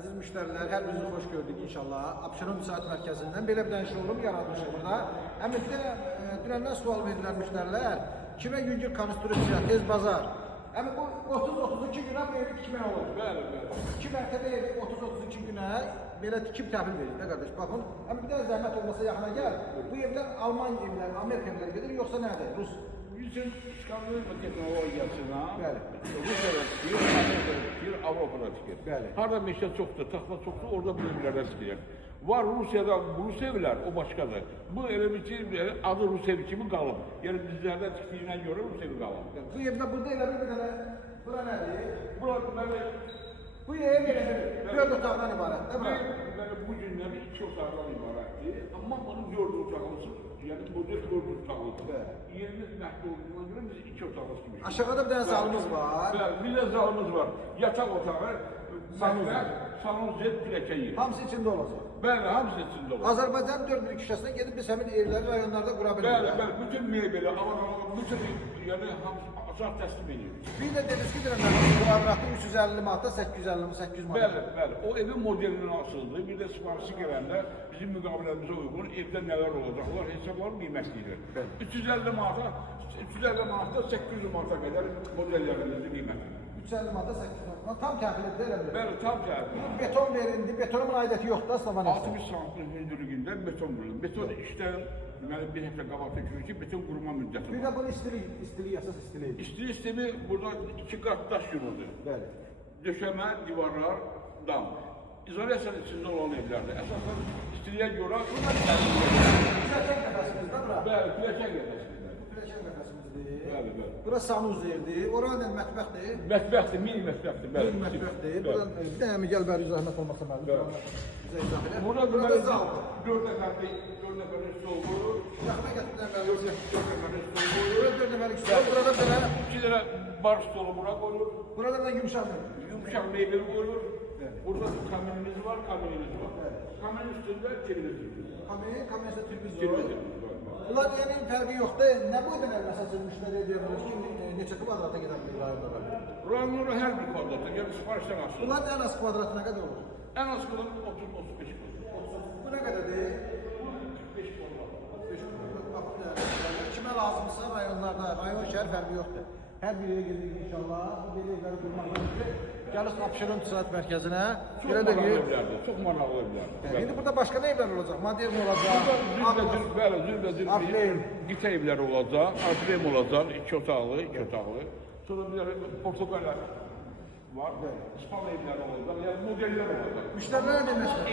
Aziz müşteriler, her birinizi hoş gördük inşallah. Abşeron İnşaat Merkezi'nden böyle bir dənişik olum yaratmışıq burada. Hem bir de dünəndən sual verirlər müşterilər. Kime yüngül konstruksiya, tez bazar. Hem bu 30-32 günə bu evi tikmək olur. Bəli, bəli. 2 mərtəbə evi 30-32 günə belə tikib təhvil verir də qardaş. Baxın, hem bir de zəhmət olmasa yaxına gəl. Bu evler Alman evləri, Amerika evləri gedir, yoxsa nədir? Rus? Bizim Skandinaviya texnologiyasına Bəli. Rusiyada tikir, Amerikada tikir, Avropada tikir. Bəli. Harada meşə çoxdur, taxta çoxdur, orada bu evlərdə tikir. Var Rusiyada Rus evlər, o başqadır. Bu evin adı Rus evi kimi qalıb. Yəni bizlərdə tikdiyinə görə Rus evi qalıb. Bu evdə burada elə bir dənə, bura nədir? Bura deməli, Bu ev elə bir 4 otaqdan ibarətdir, bura. bu günləri 2 otaqdan ibarətdir. Amma bunun 4 otaqlısı, yəni model 4 otaqlıdır. Yerimiz məhdud olduğuna görə biz 2 otaqlıq kimi. Aşağıda bir dənə zalımız var. Bəli, bir də zalımız var. Yataq otağı, mətbəx, salon Z piləkə yeri. Hamısı içində olacaq. Bəli, hamısı içində olur. Azərbaycan 4-1 küçəsindən gedib biz həmin evləri rayonlarda qura Bəli, bilirik. bəli, bütün mebeli, bütün yəni hamısı açıq təslim ediyor. Bir də dediniz ki, kvadratı 350 manatda 850 mi, 800 manat. Bəli, bəli. O evin modelini asıldı. Bir də sifarişi gələndə bizim müqaviləmizə uyğun evdə nələr olacaqlar, hesabları qiymətləyir. 350 manatda 800 manata qədər modellərimizi qiymətləyir. 350 manatda 800 manat. Tam təhvil edir elə bilir. Bəli, tam cəhət. Beton verildi. Betonun aidiyyəti yoxdur aslında. 60 santim hündürlüyündə beton qurulur. Beton işdən deməli bir həftə qabaq tökülür ki, beton quruma müddəti Bir var. də bunu istilik, əsas istilik. İstili sistemi burada 2 qat daş yumudur. Bəli. Döşəmə, divarlar, dam. İzolyasiyanın içində olan evlərdir. Əsasən istiliyə görə Pləşən qəfəsimizdə bura. bəli, pləşən qədəsində. Pləşən qəfəsimizdir. Bəli, bəli. Bura sanuzerdir. Orada mətbəxdir. Mətbəxdir, mini mətbəxdir. Bir mətbəxdir. Buradan bir dənə Miguel Bəri zəhmət olmasa mənim. Bizə izah elə. Burada Burada deməli zaldır. 4 nəfərlik stol qoyulur. Yaxına gətirdən bəri. 4 nəfərlik stol qoyulur. Burada 4 nəfərlik stol. Burada belə. 2 dənə bar stolu bura qoyulur. Burada da yumşaq mebel. Yumuşaq mebel qoyulur. Burada kaminimiz var, kaminimiz var. Kaminin üstündə televizor. Kamerası televizor. Televizor. Bunlar yəni fərqi yoxdur. Nə boydan məsələn müştəri deyə bilir ki, neçə kvadrata gedən bir rayonda. Rayonlara hər bir kvadrata, yəni sifarişdən asılı. Bunlar ən az kvadratı nə qədər olur? Ən az kvadrat 30-35 kvadrat. Bu nə qədərdir? 45 kvadrat. 5 kvadrat. Kimə lazımsa rayonlarda, rayon şəhər fərqi yoxdur. Hər bir yerə gedirik inşallah. Bu belə evləri qurmaqla birlikdə gəlirsiniz Abşeron İnşaat Mərkəzinə. Çox maraqlı evlərdir, çox maraqlı evlərdir. İndi burada başqa nə evlər olacaq? Modern olacaq. Bəli, zülbədür qita evləri olacaq, ablem olacaq, 2 otaqlı, 2 otaqlı. Sonra bir Portuqaliya var, İspan evləri olacaq, yəni modellər olacaq. Müştərilər deməsin.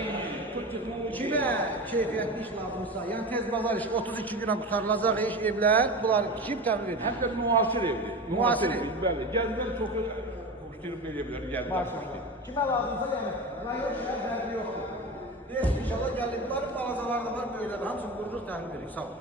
Kimə keyfiyyətli iş lazımsa, yəni tez bazar iş 32 günə qutarılacaq iş evlər, bunlar kim təmin edir? Həm də müasir evdir. Müasir ev. Bəli, gəzdən çoxu xoşlayıb belə evlər, gəzdən xoşlayıb. Kimə lazımsa yəni, rayon şəhər fərqi yoxdur. Deyək inşallah gəlir, bunların balacaları da var, böyüklər, hamısını qururuq, təhlil veririk, sağ olun.